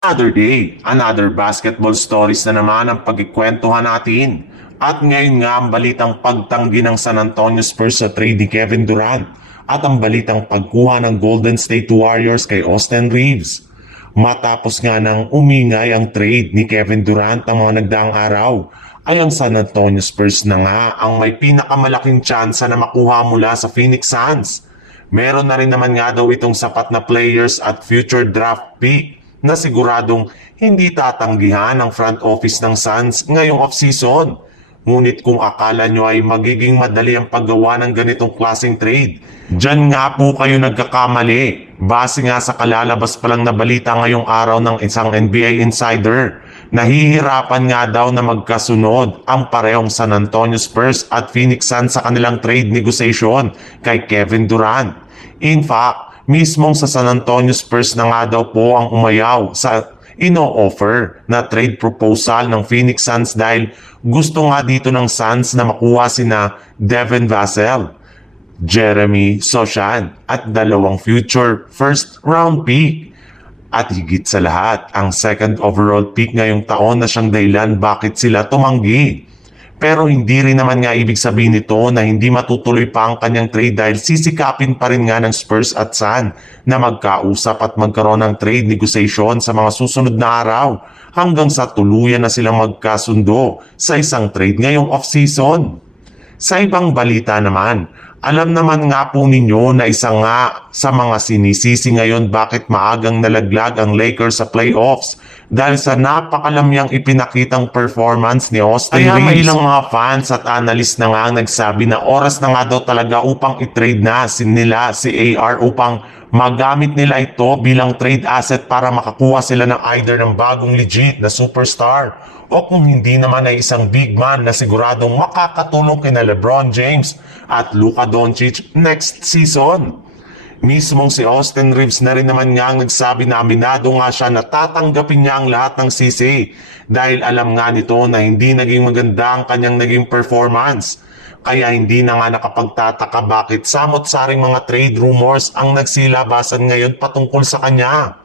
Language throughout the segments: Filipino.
Another day, another basketball stories na naman ang pagkikwentuhan natin. At ngayon nga ang balitang pagtanggi ng San Antonio Spurs sa trade ni Kevin Durant at ang balitang pagkuha ng Golden State Warriors kay Austin Reeves. Matapos nga nang umingay ang trade ni Kevin Durant ng mga nagdaang araw, ay ang San Antonio Spurs na nga ang may pinakamalaking tsansa na makuha mula sa Phoenix Suns. Meron na rin naman nga daw itong sapat na players at future draft pick na siguradong hindi tatanggihan ng front office ng Suns ngayong off-season. Ngunit kung akala nyo ay magiging madali ang paggawa ng ganitong klaseng trade, dyan nga po kayo nagkakamali. Base nga sa kalalabas pa lang na balita ngayong araw ng isang NBA insider, nahihirapan nga daw na magkasunod ang parehong San Antonio Spurs at Phoenix Suns sa kanilang trade negotiation kay Kevin Durant. In fact, mismong sa San Antonio Spurs na nga daw po ang umayaw sa ino-offer na trade proposal ng Phoenix Suns dahil gusto nga dito ng Suns na makuha sina Devin Vassell, Jeremy Sochan at dalawang future first round pick. At higit sa lahat, ang second overall pick ngayong taon na siyang dahilan bakit sila tumanggi. Pero hindi rin naman nga ibig sabihin nito na hindi matutuloy pa ang kanyang trade dahil sisikapin pa rin nga ng Spurs at Sun na magkausap at magkaroon ng trade negotiation sa mga susunod na araw hanggang sa tuluyan na silang magkasundo sa isang trade ngayong off-season. Sa ibang balita naman, alam naman nga po ninyo na isa nga sa mga sinisisi ngayon bakit maagang nalaglag ang Lakers sa playoffs dahil sa napakalamyang ipinakitang performance ni Austin Reeves. Kaya may ilang mga fans at analyst na nga ang nagsabi na oras na nga daw talaga upang i-trade na nila si AR upang magamit nila ito bilang trade asset para makakuha sila ng either ng bagong legit na superstar o kung hindi naman ay isang big man na siguradong makakatulong kina LeBron James at Luka Doncic next season. Mismong si Austin Reeves na rin naman nga ang nagsabi na aminado nga siya na tatanggapin niya ang lahat ng sisi dahil alam nga nito na hindi naging maganda ang kanyang naging performance. Kaya hindi na nga nakapagtataka bakit samot-saring mga trade rumors ang nagsilabasan ngayon patungkol sa kanya.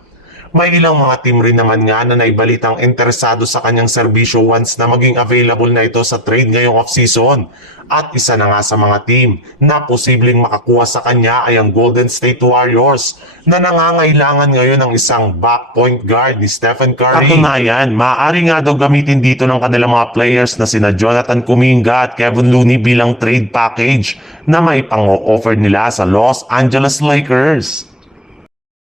May ilang mga team rin naman nga na naibalitang interesado sa kanyang serbisyo once na maging available na ito sa trade ngayong off-season. At isa na nga sa mga team na posibleng makakuha sa kanya ay ang Golden State Warriors na nangangailangan ngayon ng isang back point guard ni Stephen Curry. Katunayan, maaari nga daw gamitin dito ng kanilang mga players na sina Jonathan Kuminga at Kevin Looney bilang trade package na may pang-offer nila sa Los Angeles Lakers.